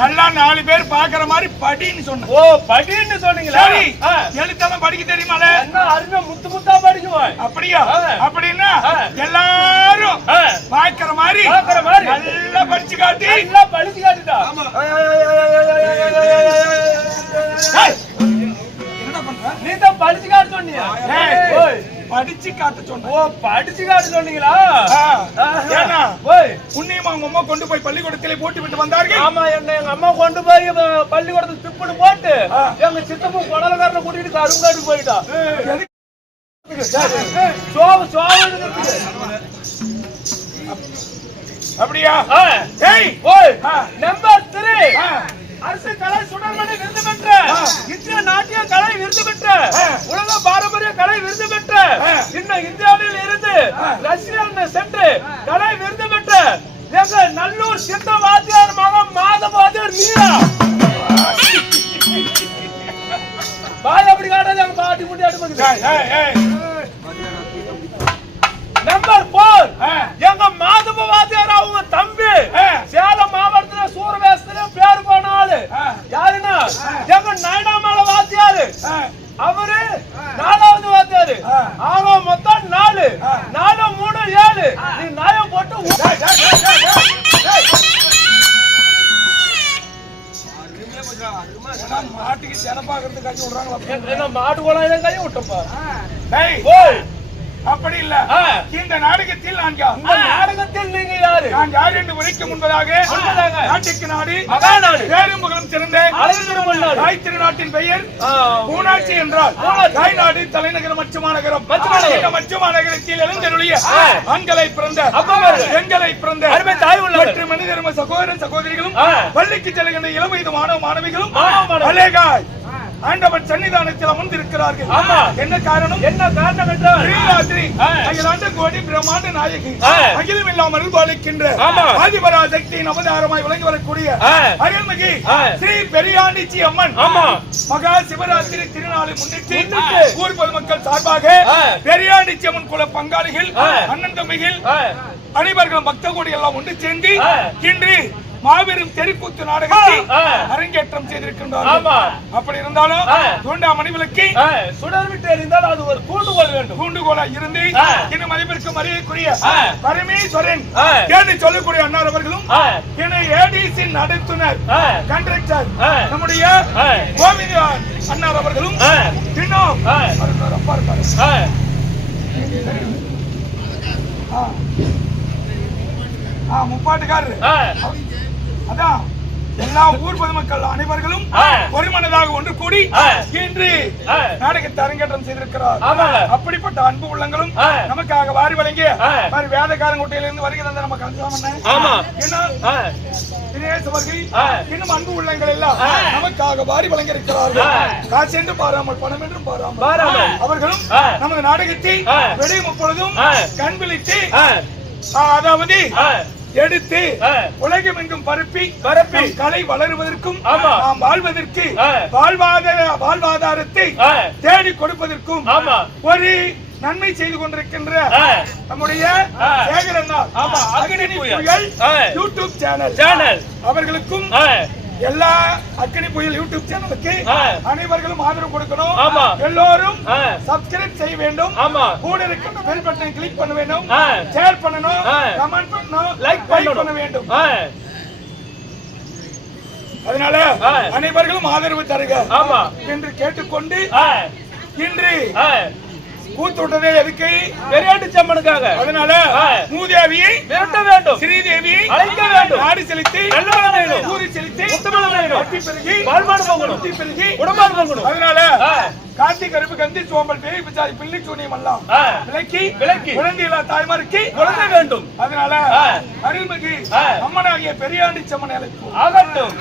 நல்லா 4 பேர் பாக்குற மாதிரி படின்னு சொன்ன. ஓ படின்னு சொன்னீங்களா? சரி, எழுத்தெல்லாம் படிக்க தெரியுமால? என்ன அருமை முத்து முத்தா படிக்குவாய். அப்படியா? அப்படின்னா எல்லாரும் பாக்குற மாதிரி நல்லா படிச்சு காட்டி. நல்லா படிச்சு காட்டுடா. என்ன பண்ற? நீ தான் படிச்சு காட்ட சொன்னியா? படிச்சு காட்ட சொன்ன. ஓ படிச்சு காட்ட சொன்னீங்களா? ஏன்னா ஓய் உன்னையும் அவங்க அம்மா கொண்டு போய் பள்ளிக்கூடத்திலே போட்டு விட்டு வந்தார்கள். ஆமா, என்ன எங்க அம்மா கொண்டு போய் பள்ளிக்கூடத்துல திப்புன்னு போட்டு எங்க சித்தப்பு குடலக்காரனை கூட்டிட்டு கருங்காட்டுக்கு போயிட்டா. அப்படியா? நம்பர் 3 அரசு கலை சுடர்மணி விருது பெற்ற, இந்திய நாட்டிய கலை விருது பெற்ற, உலக பாரம்பரிய கலை விருது பெற்ற, இன்னும் இந்தியாவில் இருந்து ரஷ்யா சென்று கலை விருது பெற்ற எங்க நல்லூர் சித்த வாத்தியார் மகன் மாதவ வாத்தியார் மீரா. பாய் அப்படி காட்டாது, அவங்க பாட்டி முட்டி ஆட்டு. நம்பர் 4 எங்க மாதவ வாத்தியார் அவங்க தம்பி சேலம் மாவட்டத்துல சூரவேசத்துல பேர் போன ஆளு யாருன்னா எங்க நயனாமலை வாத்தியாரு. அவரு 4வது வாத்தியாரு. ஆக மொத்தம் 4 4 3 7. நீ நாயம் போட்டு மாட்டுக்கு செலப்பாக்குறது கை விடுறாங்களா? மாட்டு கோலம் கை விட்டப்பா. அப்படி இல்ல. இந்த நாடகத்தில் நாடகத்தில் நீங்க யாரு? நான் யார் என்று உரைக்க முன்பதாக நாட்டுக்கு நாடு மகாநாடு பேரும் புகழும் சிறந்த தாய் திருநாட்டின் பெயர் பூனாட்சி என்றால் தாய் நாடு தலைநகரம் மச்சு மாநகரம். மச்சு மாநகரத்தில் எழுந்தருளிய ஆண்களை பிறந்த பெண்களை பிறந்த மற்றும் மனிதர்ம சகோதர சகோதரிகளும் பள்ளிக்கு செல்கின்ற இளம் வயது மாணவ மாணவிகளும் அலேகாய் ஆண்டவன் சன்னிதானத்தில் அமர்ந்திருக்கிறார்கள். என்ன காரணம்? என்ன காரணம் என்றால் ஸ்ரீராத்திரி அகிலாண்ட கோடி பிரம்மாண்ட நாயகி அகிலம் இல்லாமல் அருள்பாலிக்கின்ற ஆதிபராசக்தியின் அவதாரமாய் விளங்கி வரக்கூடிய அருள்மிகு ஸ்ரீ பெரியாண்டிச்சி அம்மன் மகா சிவராத்திரி திருநாளை முன்னிட்டு ஊர் பொதுமக்கள் சார்பாக பெரியாண்டிச்சி அம்மன் குல பங்காளிகள் அண்ணன் தம்பிகள் அனைவர்களும் பக்த கோடி எல்லாம் ஒன்று சேர்ந்து இன்று மாபெரும் தெருக்கூத்து நாடகத்தை அரங்கேற்றம் செய்திருக்கின்றார்கள். அப்படி இருந்தாலும் தூண்டாமணி விளக்கி சுடர் விட்டு எறிந்தால் அது ஒரு தூண்டுகோல் வேண்டும். தூண்டுகோலா இருந்து இன்னும் மதிப்பிற்கு மரியாதைக்குரிய பரமேஸ்வரன் என்று சொல்லக்கூடிய அண்ணார் அவர்களும் ஏடிசி நடத்துனர் கண்டக்டர் நம்முடைய கோவிந்த அண்ணார் அவர்களும் இன்னும் அப்பா இருக்காரு முப்பாட்டுக்காரரு. அதான் எல்லா ஊர் பொதுமக்கள் அனைவர்களும் ஒருமனதாக ஒன்று கூடி இன்று நாடகத்தை அரங்கேற்றம் செய்திருக்கிறார். அப்படிப்பட்ட அன்பு உள்ளங்களும் நமக்காக வாரி வழங்கிய வேதக்காரங்கோட்டையிலிருந்து வருகிறது நம்ம இன்னும் அன்பு உள்ளங்கள் எல்லாம் நமக்காக வாரி வழங்கி இருக்கிறார்கள். காசு என்று பாராமல் பணம் என்றும் பாராமல் அவர்களும் நமது நாடகத்தை வெடியும் பொழுதும் கண் விழித்து அதாவது எடுத்து உலகம் எங்கும் பரப்பி கலை வளருவதற்கும் நாம் வாழ்வதற்கு வாழ்வாதாரத்தை தேடி கொடுப்பதற்கும் ஒரு நன்மை செய்து கொண்டிருக்கின்ற நம்முடைய யூடியூப் சேனல் அவர்களுக்கும் எல்லா அக்கினி புயல் யூடியூப் சேனலுக்கு அனைவர்களும் ஆதரவு கொடுக்கணும். எல்லோரும் சப்ஸ்கிரைப் செய்ய வேண்டும். கூட இருக்கின்ற பெல் பட்டனை கிளிக் பண்ண வேண்டும். ஷேர் பண்ணணும், கமெண்ட் பண்ணணும், லைக் பண்ண வேண்டும். அதனால அனைவர்களும் ஆதரவு தருக என்று கேட்டுக்கொண்டு இன்று கூத்துட்டதே எதுக்கு? பெரியாண்டிச்சி அம்மனுக்காக. அதனால மூதேவியை விரட்ட வேண்டும், ஸ்ரீதேவியை அழைக்க வேண்டும், நாடு செலுத்தி நல்லமலம் வேணும், ஊரி செலுத்தி உத்தமலம் வேணும், பட்டி பெருகி வாழ்வாடு போகணும், பட்டி பெருகி உடம்பாடு போகணும். அதனால கார்த்திக் கருப்பு கந்தி சோம்பல் பேய் பிச்சாரி பிள்ளை சூனியம் எல்லாம் விலக்கி குழந்தைகளா தாய்மாருக்கு குழந்தை வேண்டும். அதனால அருள்மிகு அம்மனாகிய பெரியாண்டிச்சி அம்மன் அழைப்பு ஆகட்டும்.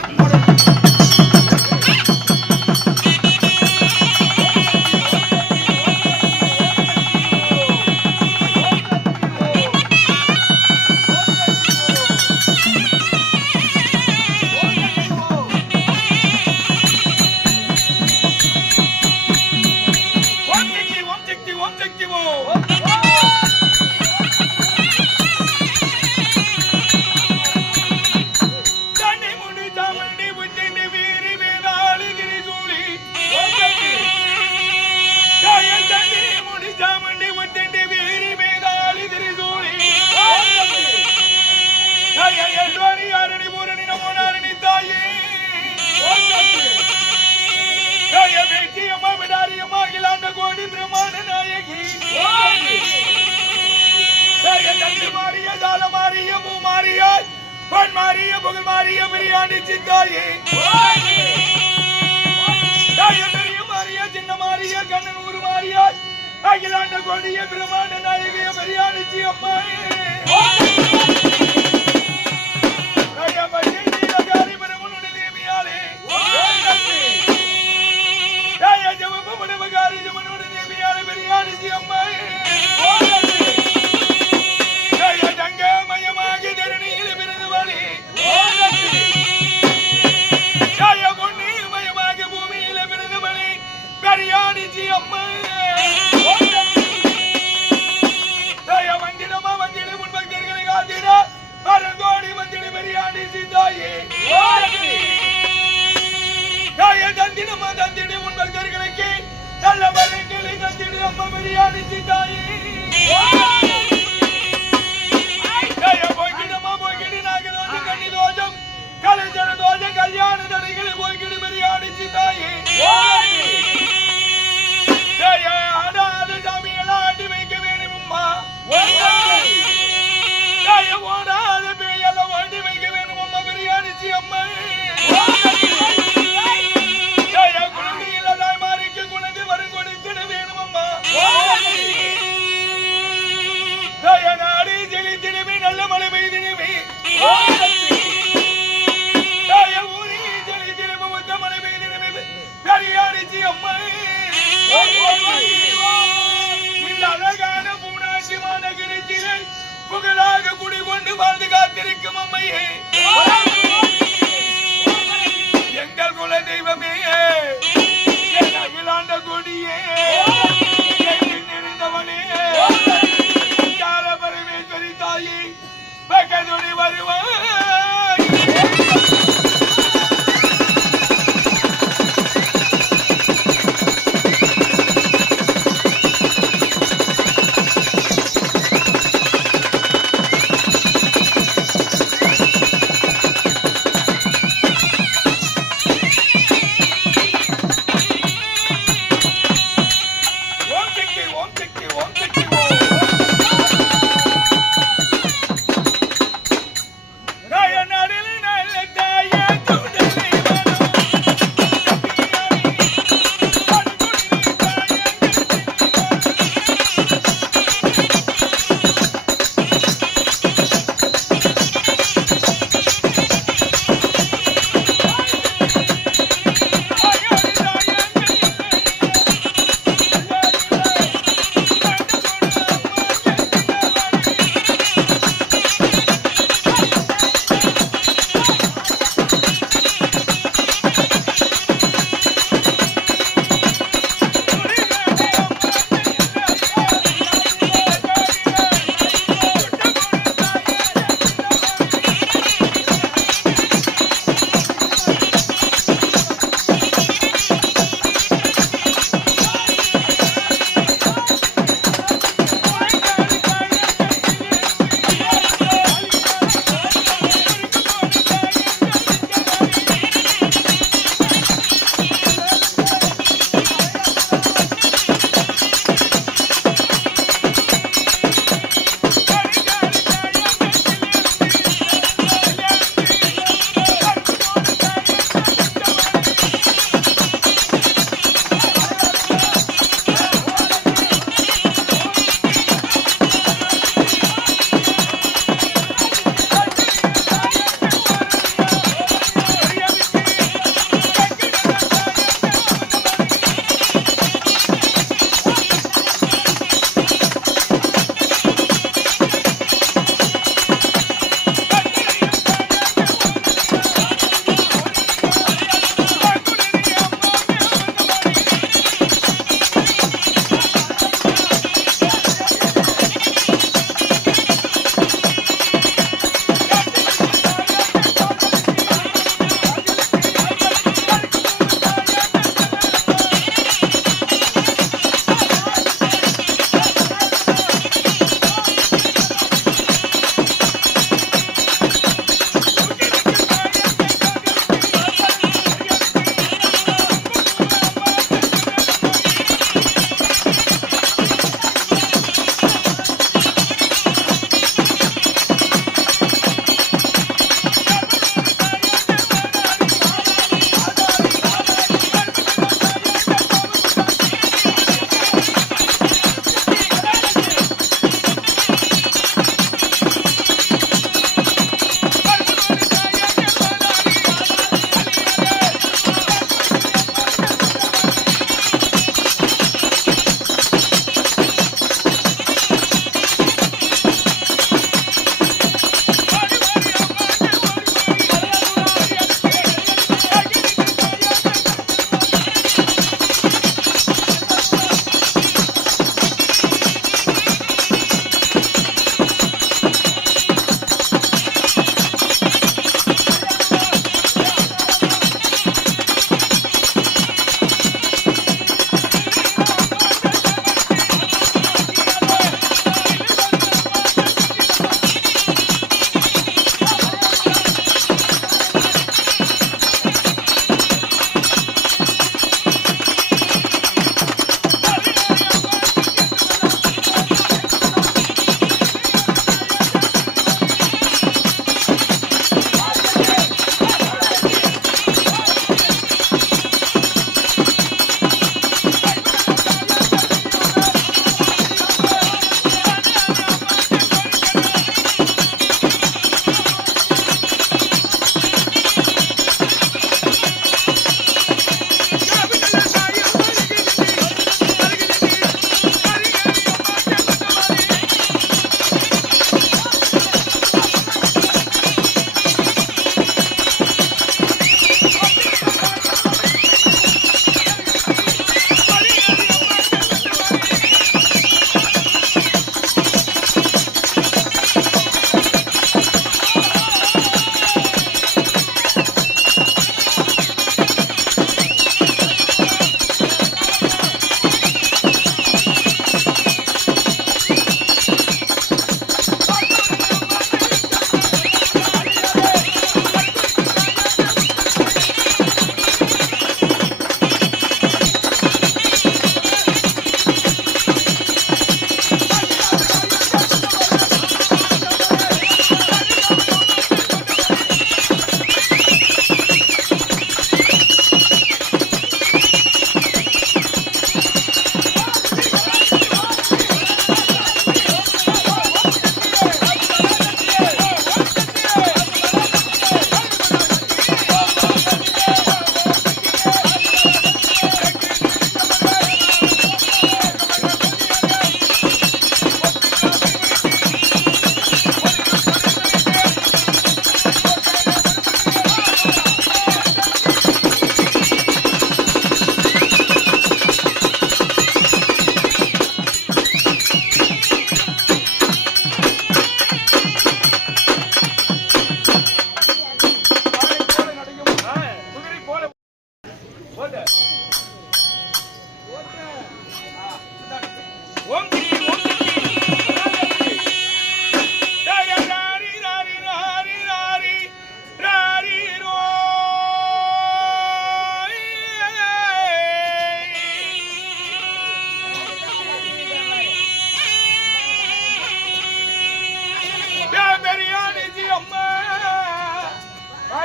சித்தாயி பெரிய மாறியா சின்ன மாறியா கண்ணன் ஊரு மாறியா அகிலாண்ட கொடிய பிரமாண்ட நாயகிய பெரியாணிச்சி அம்மா மழை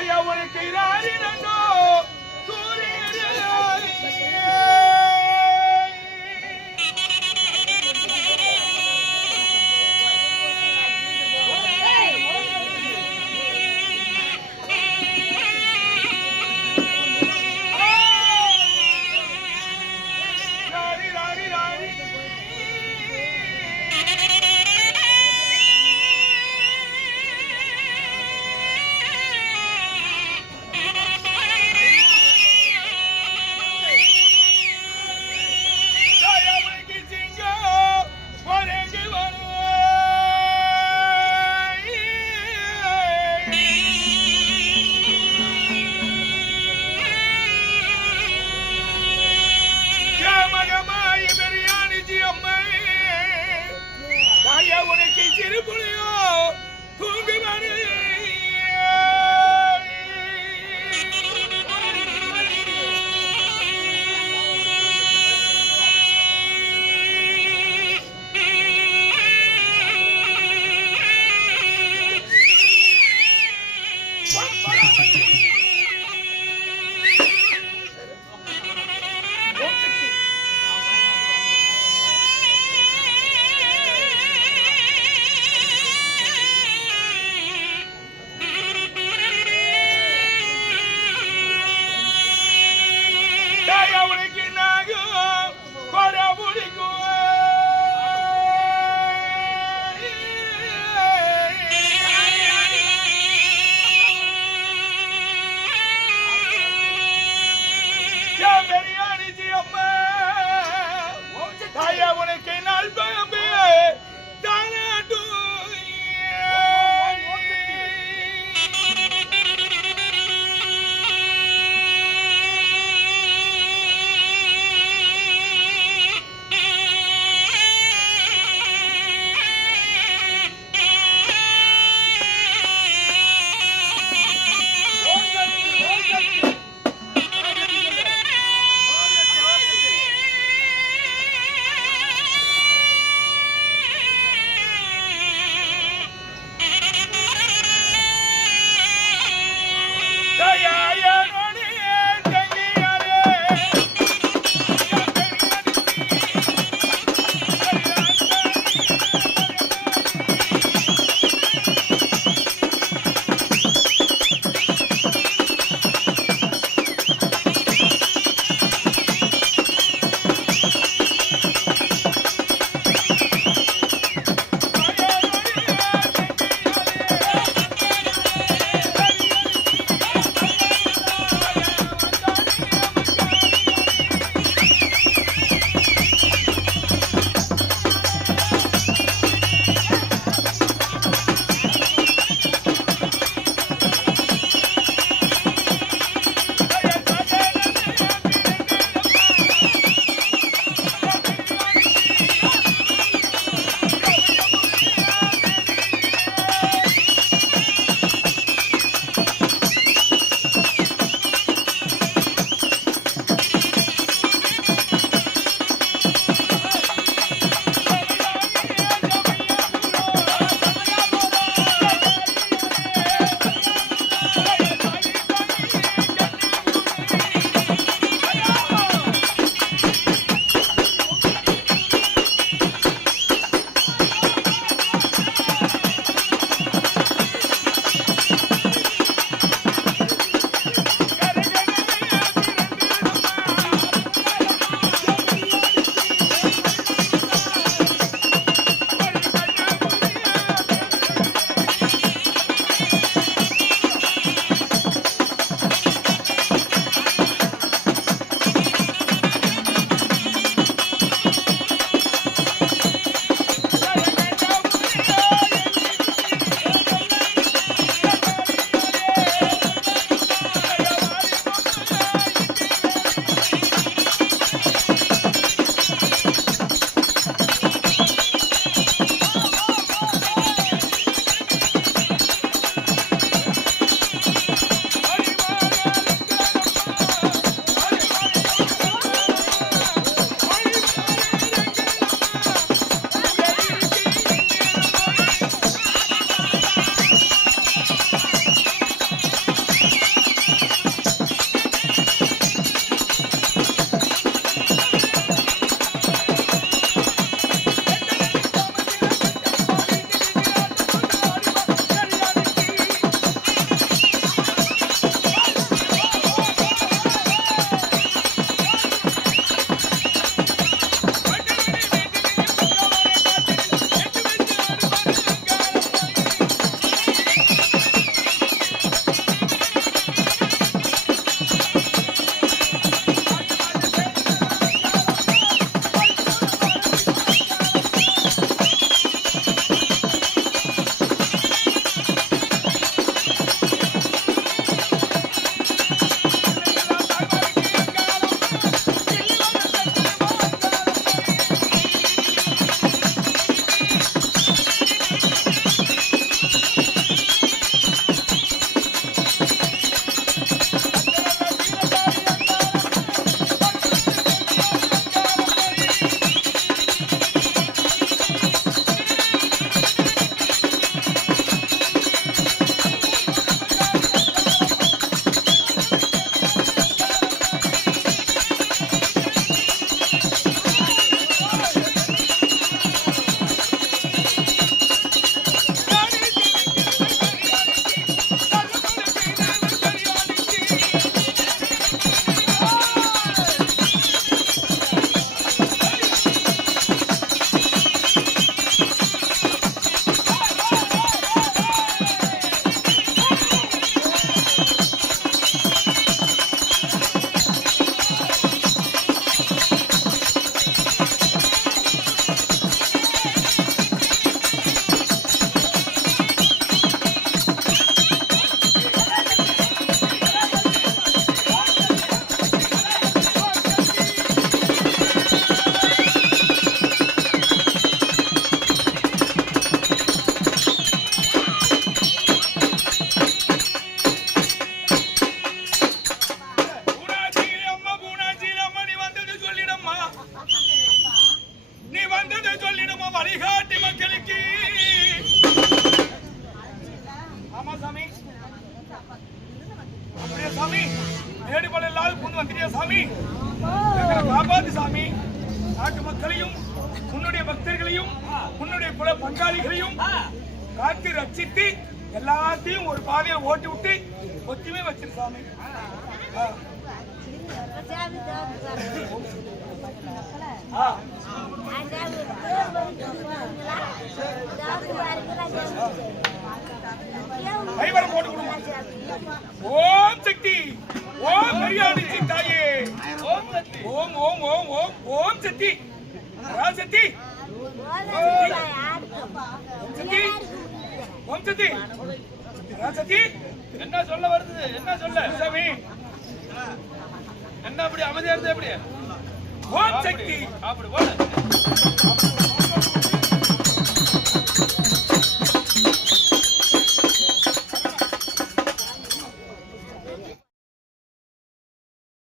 ஐயா உனக்கு ராரி நண்டோ சாமி மேடுபல இல்லாத பூந்து வந்துட்டியா சாமி எங்களை காப்பாத்து சாமி நாட்டு மக்களையும் உன்னுடைய பக்தர்களையும் உன்னுடைய குல பங்காளிகளையும் காத்து ரட்சித்து எல்லாத்தையும் ஒரு பாதையை ஓட்டி விட்டு ஒத்துமே வச்சிரு சாமி கைவரம் போட்டு கொடுமா ஓம் சக்தி ஓம் மரியாதை தாயே ஓம் சக்தி ஓம் ஓம் ஓம் ஓம் ஓம் சக்தி ராசக்தி சக்தி ஓம் சக்தி ராசக்தி என்ன சொல்ல வருது என்ன சொல்ல சாமி என்ன அப்படி அமைதியா இருந்து எப்படி ஓம் சக்தி அப்படி போல